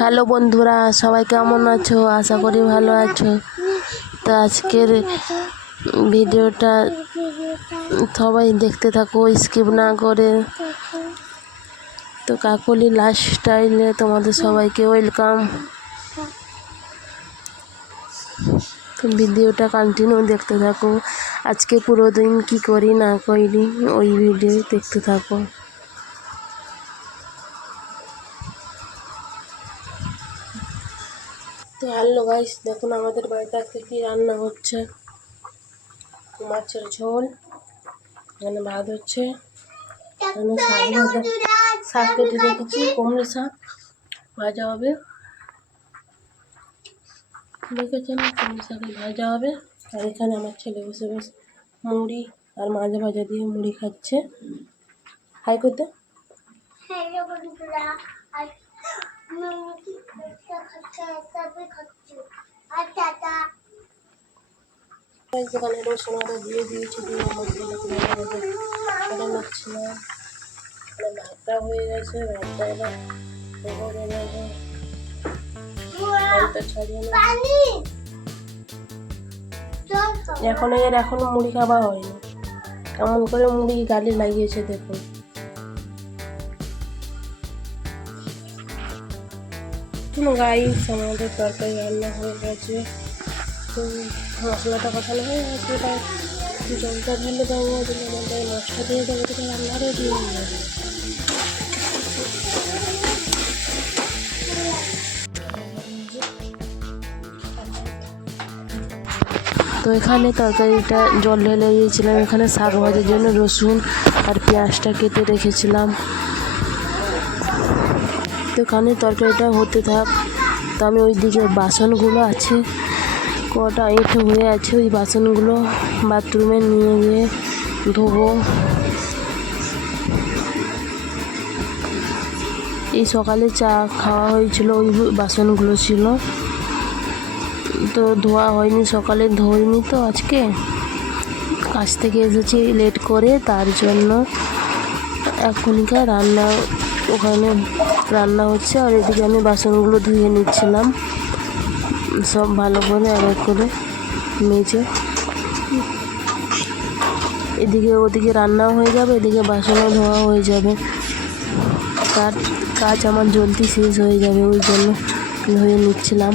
Hello বন্ধুরা, সবাই কেমন আছো? আশা করি ভালো আছো। তো আজকের ভিডিওটা সবাই দেখতে থাকো, স্কিপ না করে। তো কাকলি লাইফস্টাইলে তোমাদের সবাইকে ওয়েলকাম। তো ভিডিওটা কন্টিনিউ দেখতে থাকো। আজকে পুরো দিন কী করি না করি ওই ভিডিও দেখতে থাকো। তো হ্যালো গাইস, দেখুন আমাদের বাড়িতে আজকে কী রান্না হচ্ছে। মাছের ঝোল, এখানে ভাত হচ্ছে, এখানে শাক কেটে রেখেছি, কুমড়ো শাক ভাজা হবে, দেখেছেন কুমড়ো শাকের ভাজা হবে। আর এখানে আমার ছেলে বসে বসে মুড়ি আর মাঝে ভাজা দিয়ে মুড়ি খাচ্ছে। হাই করতে এখানে রসুন আদা দিয়ে দিয়েছি, দিয়ে মশলা নিচ্ছিলাম। ভাতটা হয়ে গেছে, ভাতটা এবার এখনো মুড়ি খাওয়া হয়নি, কেমন করে মুড়ি গালে লাগিয়েছে দেখুন। গাইস আমাদের তরকারি রান্না হয়ে গেছে। তো মশলাটা কষানো হয়ে গেছে, এটা জলটা ঢেলে দেওয়া দিলে আমাদের মশলা দিয়ে দেবো, তো রান্না রেডি হয়ে যাবে। তো এখানে তরকারিটা জল ঢেলে দিয়েছিলাম, এখানে শাক ভাজার জন্য রসুন আর পেঁয়াজটা কেটে রেখেছিলাম। তো এখানে তরকারিটা হতে থাক। তো আমি ওই দিকে বাসনগুলো আছে, কটা এঁঠো হয়ে আছে, ওই বাসনগুলো বাথরুমে নিয়ে গিয়ে ধোবো। এই সকালে চা খাওয়া হয়েছিল, ওই বাসনগুলো ছিল, তো ধোয়া হয়নি, সকালে ধোয়নি। তো আজকে কাজ থেকে এসেছি লেট করে, তার জন্য এখনকার রান্না ওখানে রান্না হচ্ছে, আর এদিকে আমি বাসনগুলো ধুয়ে নিচ্ছিলাম সব ভালো করে এক এক করে মেজে। এদিকে ওদিকে রান্নাও হয়ে যাবে, এদিকে বাসনও ধোয়া হয়ে যাবে, তার কাজ আমার জলদি শেষ হয়ে যাবে, ওই জন্য ধুয়ে নিচ্ছিলাম।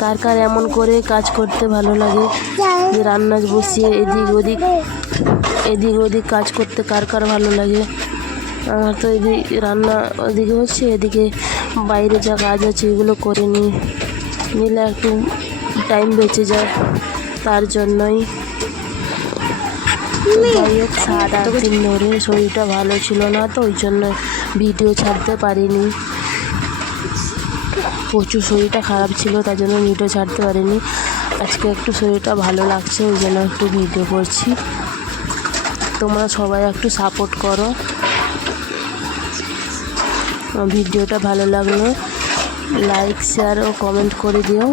কার কার এমন করে কাজ করতে ভালো লাগে, যে রান্না বসিয়ে এদিক ওদিক কাজ করতে কার কার ভালো লাগে। আমার তো এদিকে রান্না ওদিকে হচ্ছে, এদিকে বাইরে যা কাজ আছে এগুলো করে নিলে একটু টাইম বেঁচে যায়, তার জন্যই। যাই হোক, 7-8 দিন ধরে শরীরটা ভালো ছিল না, তো ওই জন্য ভিডিও ছাড়তে পারিনি। প্রচুর শরীরটা খারাপ ছিল, তার জন্য ভিডিও ছাড়তে পারিনি। আজকে একটু শরীরটা ভালো লাগছে, ওই জন্য একটু ভিডিও করছি। তোমরা সবাই একটু সাপোর্ট করো। ভিডিওটা ভালো লাগলে লাইক, শেয়ার ও কমেন্ট করে দিও।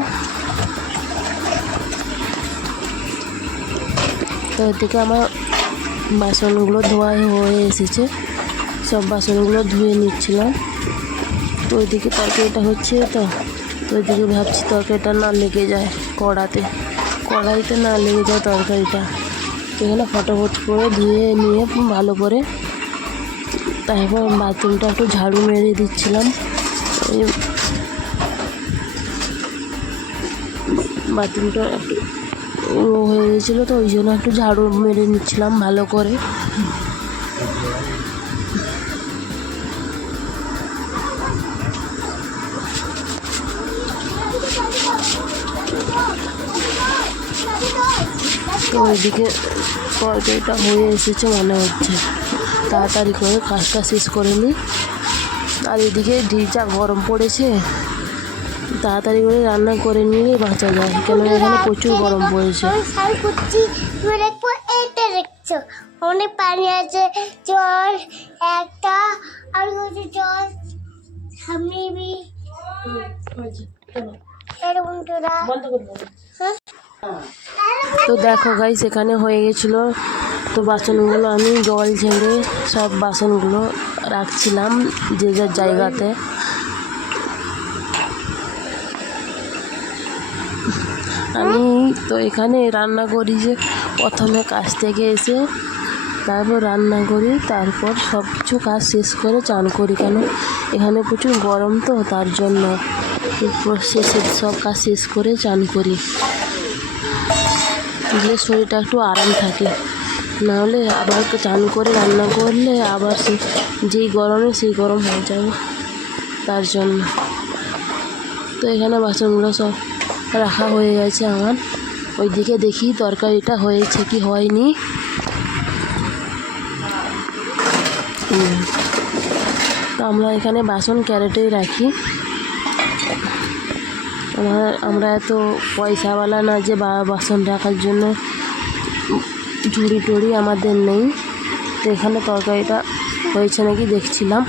তো এদিকে আমার বাসনগুলো ধোয়া হয়ে এসেছে, সব বাসনগুলো ধুয়ে নিচ্ছিলাম। তো ওইদিকে তরকারিটা হচ্ছে, তো ওইদিকে ভাবছি তরকারিটা না লেগে যায় কড়াইতে না লেগে যায় তরকারিটা। এখানে ফটাফট করে ধুয়ে নিয়ে ভালো করে, তারপর বাথরুমটা একটু ঝাড়ু মেরে দিচ্ছিলাম। বাথরুমটা একটু হয়ে গেছিলো, তো ওই জন্য একটু ঝাড়ু মেরে নিচ্ছিলাম ভালো করে। তো ওইদিকে তরকারিটা হয়ে এসেছে মনে হচ্ছে, তাড়াতাড়ি করে কাজটা শেষ করে নিই। আর এদিকে যা গরম পড়েছে, তাড়াতাড়ি করে রান্না করে নিলেই বাঁচা যায়, কেন এখানে প্রচুর গরম পড়েছে। অনেক পানি আছে, জল একটা আর জল তো দেখো গাইস, এখানে হয়ে গেছিলো তো বাসনগুলো আমি জল ঝেড়ে সব বাসনগুলো রাখছিলাম যে যার জায়গাতে। আমি তো এখানে রান্না করি যে প্রথমে কাজ থেকে এসে তারপর রান্না করি, তারপর সব কিছু কাজ শেষ করে চান করি, কেন এখানে প্রচুর গরম তো তার জন্য শেষে সব কাজ শেষ করে চান করি, যে শরীরটা একটু আরাম থাকে। নাহলে আবার চান করে রান্না করলে আবার যেই গরমে সেই গরম হয়ে যাবে, তার জন্য। তো এখানে বাসনগুলো সব রাখা হয়ে গেছে আমার। ওইদিকে দেখি তরকারিটা হয়েছে কি হয়নি। তো আমরা এখানে বাসন ক্যারেটেই রাখি। আমরা এত পয়সাওয়ালা না যে বাসন রাখার জন্য ঝুড়ি টুড়ি আমাদের নেই। তো এখানে তরকারিটা হয়েছে নাকি দেখছিলাম,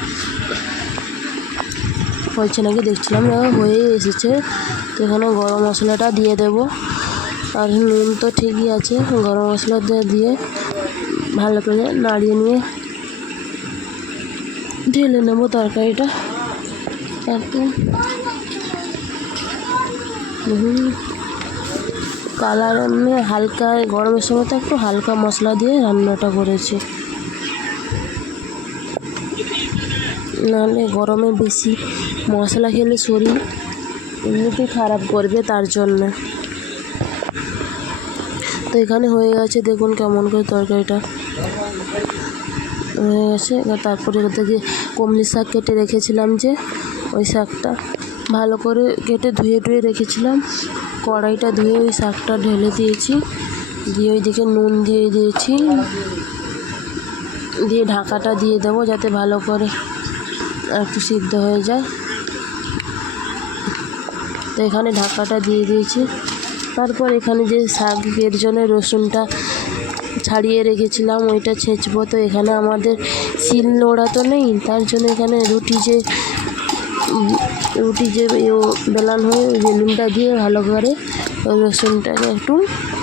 হয়ে এসেছে। তো এখানে গরম মশলাটা দিয়ে দেব, আর নুন তো ঠিকই আছে। গরম মশলা দিয়ে ভালো করে নাড়িয়ে নিয়ে ঢেলে নেব তরকারিটা। তারপর কালার এমনি হালকা, গরমের সময় তো একটু হালকা মশলা দিয়ে রান্নাটা করেছি, নাহলে গরমে বেশি মশলা খেলে শরীর এমনিতেই খারাপ করবে, তার জন্য। তো এখানে হয়ে গেছে, দেখুন কেমন করে তরকারিটা হয়ে গেছে। তারপরে থেকে কমলি শাক কেটে রেখেছিলাম, যে ওই শাকটা ভালো করে কেটে ধুয়ে রেখেছিলাম। কড়াইটা ধুয়ে ওই শাকটা ঢেলে দিয়েছি, দিয়ে ওইদিকে নুন দিয়ে দিয়েছি, দিয়ে ঢাকাটা দিয়ে দেবো যাতে ভালো করে একটু সিদ্ধ হয়ে যায়। তো এখানে ঢাকাটা দিয়ে দিয়েছি। তারপর এখানে যে শাকের জন্য রসুনটা ছাড়িয়ে রেখেছিলাম ওইটা ছেঁচবো। তো এখানে আমাদের শিল নোড়া তো নেই, তার জন্য এখানে রুটি যে বেলান হয়ে বেলুনটা দিয়ে ভালো করে ওই রসুনটাকে একটু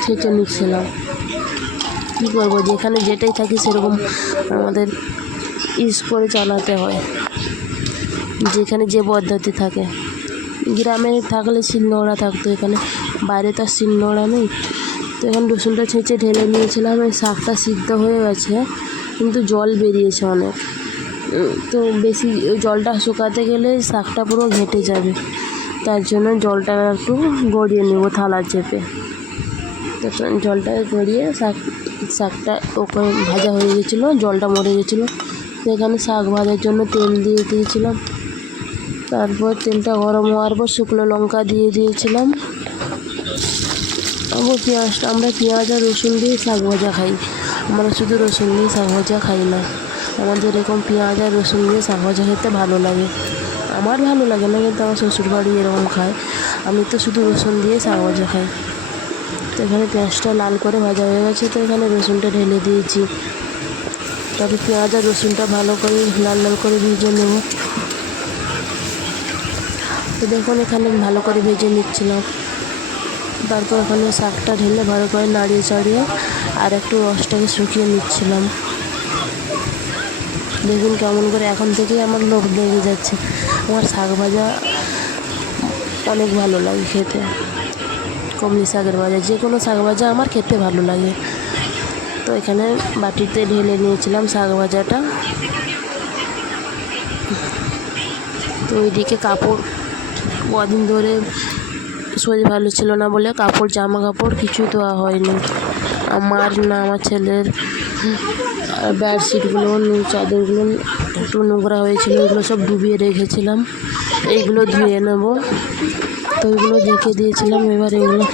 ছেঁচে নিচ্ছিলাম। কী করবো, যেখানে যেটাই থাকি সেরকম আমাদের ইউজ করে চালাতে হয়, যেখানে যে পদ্ধতি থাকে। গ্রামে থাকলে শিলনোড়া থাকতো, এখানে বাইরে তো আর শিলনোড়া নেই। তো এখন রসুনটা ছেঁচে ঢেলে নিয়েছিলাম। এই শাকটা সিদ্ধ হয়ে গেছে, কিন্তু জল বেরিয়েছে অনেক। তো বেশি ওই জলটা শুকাতে গেলে শাকটা পুরো ঘেঁটে যাবে, তার জন্য জলটা একটু গড়িয়ে নেব থালা চেপে। তো জলটা গড়িয়ে শাকটা ওখানে ভাজা হয়ে গেছিলো, জলটা মরে গেছিলো। তো এখানে শাক ভাজার জন্য তেল দিয়ে দিয়েছিলাম। তারপর তেলটা গরম হওয়ার পর শুকনো লঙ্কা দিয়ে দিয়েছিলাম। আমরা পেঁয়াজ আর রসুন দিয়ে শাক ভাজা খাই, আমরা শুধু রসুন দিয়ে শাক ভাজা খাই না। আমাদের এরকম পেঁয়াজ আর রসুন দিয়ে শাক ভাজা খেতে ভালো লাগে। আমার ভালো লাগে না, কিন্তু আমার শ্বশুরবাড়ি এরকম খায়। আমি তো শুধু রসুন দিয়ে শাক ভাজা খাই। তো এখানে পেঁয়াজটা লাল করে ভাজা হয়ে গেছে, তো এখানে রসুনটা ঢেলে দিয়েছি। তারপর পেঁয়াজ আর রসুনটা ভালো করে লাল করে ভেজে নেব। তো দেখুন এখানে ভালো করে ভেজে নিচ্ছিলাম। তারপর ওখানে শাকটা ঢেলে ভালো করে নাড়িয়ে চাড়িয়ে আর একটু রসটাকে শুকিয়ে নিচ্ছিলাম। দেখুন কেমন করে এখন থেকেই আমার লোভ লেগে যাচ্ছে। আমার শাক ভাজা অনেক ভালো লাগে খেতে, কমলি শাকের ভাজা, যে কোনো শাক ভাজা আমার খেতে ভালো লাগে। তো এখানে বাটিতে ঢেলে নিয়েছিলাম শাক ভাজাটা। তো ওইদিকে কাপড় কদিন ধরে শরীর ভালো ছিল না বলে জামা কাপড় কিছু ধোয়া হয়নি, আমার না আমার ছেলের। বেডশিটগুলো চাদরগুলো একটু নোংরা হয়েছিল, ওইগুলো সব ডুবিয়ে রেখেছিলাম, এইগুলো ধুয়ে নেব। তো ওইগুলো রেখে দিয়েছিলাম। এবার এগুলো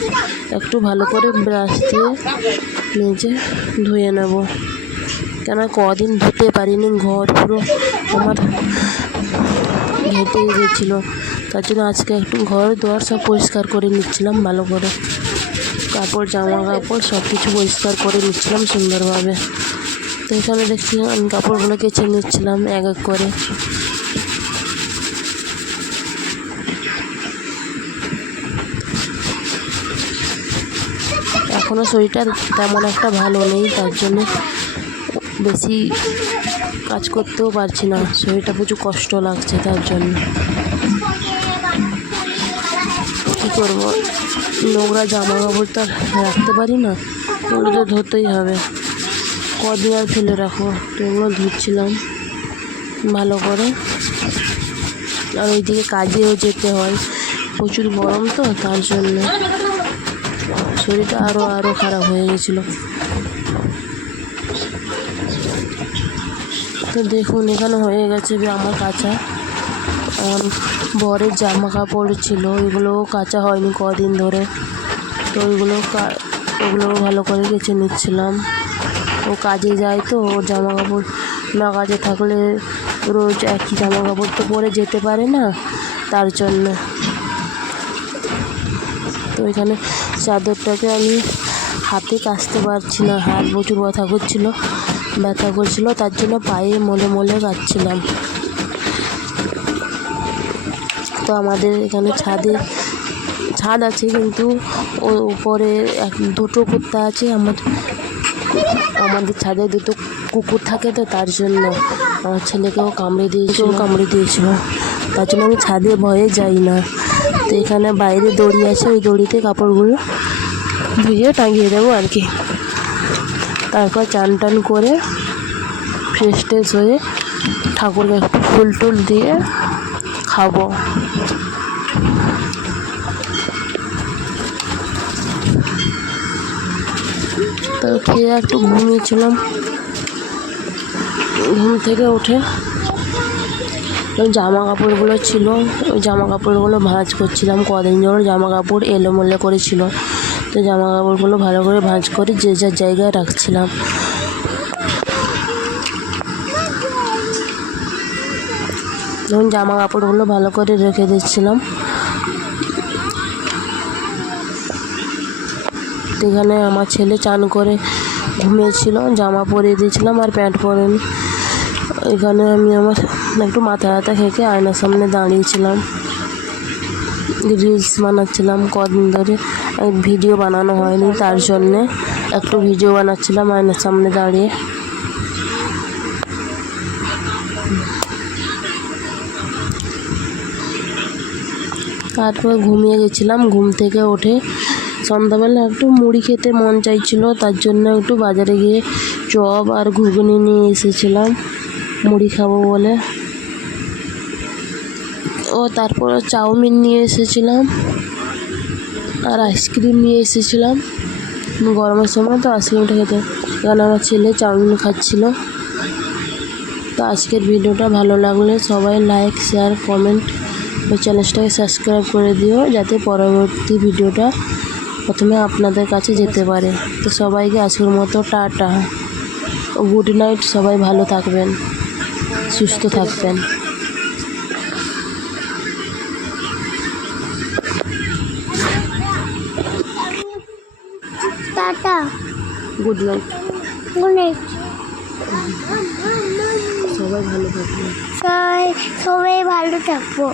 একটু ভালো করে ব্রাশ দিয়ে মেজে ধুয়ে নেব, কেন কদিন ধুতে পারিনি, ঘর পুরো আমার ঘেঁটে গেছিলো। তার জন্য আজকে একটু ঘর দুয়ার সব পরিষ্কার করে নিচ্ছিলাম ভালো করে, কাপড় জামা কাপড় সব কিছু পরিষ্কার করে নিচ্ছিলাম সুন্দরভাবে। তো এখানে দেখছিলাম আমি কাপড়গুলো কেচে নিচ্ছিলাম এক এক করে। এখন এখনও শরীরটা তেমন একটা ভালো নেই, তার জন্য বেশি কাজ করতেও পারছি না, শরীরটা প্রচুর কষ্ট লাগছে। তার জন্য কী করবো, নোংরা জামা কাপড় তো আর রাখতে পারি না, ওগুলো তো ধরতেই হবে, কদিন আর ফেলে রাখবো। তো ওগুলো ধুচ্ছিলাম ভালো করে। আর ওইদিকে কাজেও যেতে হয়, প্রচুর গরম তো, তার জন্য শরীরটা আরও খারাপ হয়ে গেছিলো। তো দেখুন এখানে হয়ে গেছে আমার কাঁচা। বরের জামা কাপড় ছিল, এগুলোও কাঁচা হয়নি কদিন ধরে, তো ওগুলো ভালো করে কেচে নিচ্ছিলাম। ও কাজে যায় তো, ওর জামা কাপড় না কাজে থাকলে রোজ একই জামা কাপড় তো পরে যেতে পারে না, তার জন্য। তো এখানে চাদরটাকে আমি হাতে কাচতে পারছি না, হাত প্রচুর ব্যথা করছিল, তার জন্য পায়ে মলে কাচ্ছিলাম। তো আমাদের এখানে ছাদ আছে, কিন্তু ওর উপরে দুটো কুত্তা আছে। আমাদের ছাদে দুটো কুকুর থাকে, তো তার জন্য আমার ছেলেকেও কামড়ে দিয়েছিল, তার জন্য আমি ছাদে ভয়ে যাই না। তো এখানে বাইরে দড়ি আছে, ওই দড়িতে কাপড়গুলো ধুয়ে টাঙিয়ে দেবো আর কি। তারপর চান টান করে ফ্রেশ হয়ে ঠাকুরকে একটু ফুল টুল দিয়ে খাবো। তো খেয়ে একটু ঘুমিয়েছিলাম, ঘুম থেকে উঠে জামা কাপড়গুলো ছিল, ওই জামা কাপড়গুলো ভাঁজ করছিলাম। কদিন ধরে জামা কাপড় এলোমেলো করেছিল, তো জামা কাপড়গুলো ভালো করে ভাঁজ করে যে যার জায়গায় রাখছিলাম। যখন জামা কাপড়গুলো ভালো করে রেখে দিচ্ছিলাম, এখানে আমার ছেলে চান করে ঘুমিয়েছিল, জামা পরিয়ে দিয়েছিলাম আর প্যান্ট পরেনি। এখানে আমি আমার একটু মাথা খেয়ে আয়নার সামনে দাঁড়িয়েছিলাম, রিলস বানাচ্ছিলাম। কদিন ধরে ভিডিও বানানো হয়নি, তার জন্যে একটু ভিডিও বানাচ্ছিলাম আয়নার সামনে দাঁড়িয়ে। তারপর ঘুমিয়ে গেছিলাম। ঘুম থেকে উঠে সন্ধ্যাবেলা একটু মুড়ি খেতে মন চাইছিল, তার জন্য একটু বাজারে গিয়ে চপ আর ঘুগনি নিয়ে এসেছিলাম মুড়ি খাবো বলে। তারপর চাউমিন নিয়ে এসেছিলাম আর আইসক্রিম নিয়ে এসেছিলাম। গরমের সময় তো আইসক্রিমটা খেতে, এখানে আমার ছেলে চাউমিন খাচ্ছিল। তো আজকের ভিডিওটা ভালো লাগলে সবাই লাইক, শেয়ার, কমেন্ট ও চ্যানেলটাকে সাবস্ক্রাইব করে দিও, যাতে পরবর্তী ভিডিওটা প্রথমে আপনাদের কাছে যেতে পারে। তো সবাইকে আজকের মতো টাটা, গুড নাইট। সবাই ভালো থাকবেন, সুস্থ থাকবেন। Tata, good night. সবাই ভালো থাকবেন। সবাই ভালো থাকবো।